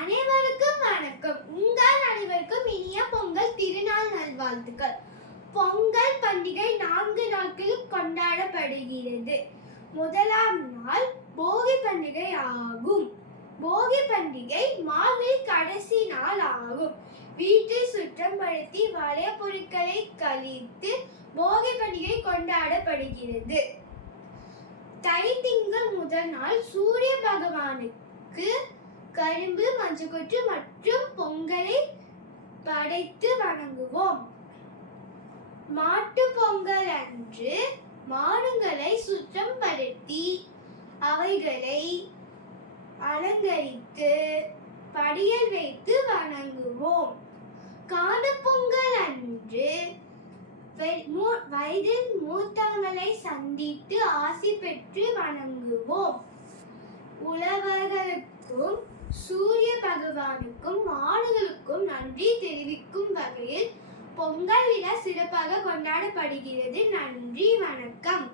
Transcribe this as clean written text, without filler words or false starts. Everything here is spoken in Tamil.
அனைவருக்கும் வணக்கம். உங்கள் அனைவருக்கும் இனிய பொங்கல் திருநாள் நல்வாழ்த்துக்கள். பொங்கல் பண்டிகை 4 நாட்களில் கொண்டாடப்படுகிறது. முதலாம் நாள் போகி பண்டிகை ஆகும். போகி பண்டிகை மார்கழி கடைசி நாள் ஆகும். வீட்டை சுத்தப்படுத்தி பழைய பொருட்களை கழித்து போகி பண்டிகை கொண்டாடப்படுகிறது. தை திங்கள் முதல் நாள் சூரிய பகவானுக்கு கரும்பு, மஞ்சக்கொட்டு மற்றும் பொங்கலை படைத்து வணங்குவோம். மாட்டு பொங்கல் அன்று மாடுகளை சுத்தப்படுத்தி அவைகளை அலங்கரித்து படையல் வைத்து வணங்குவோம். காணும் பொங்கல் அன்று வயதில் மூத்தவங்களை சந்தித்து ஆசி பெற்று வணங்குவோம். உழவர்களுக்கும் சூரிய பகவானுக்கும் மாடுகளுக்கும் நன்றி தெரிவிக்கும் வகையில் பொங்கல் விழா சிறப்பாக கொண்டாடப்படுகிறது. நன்றி, வணக்கம்.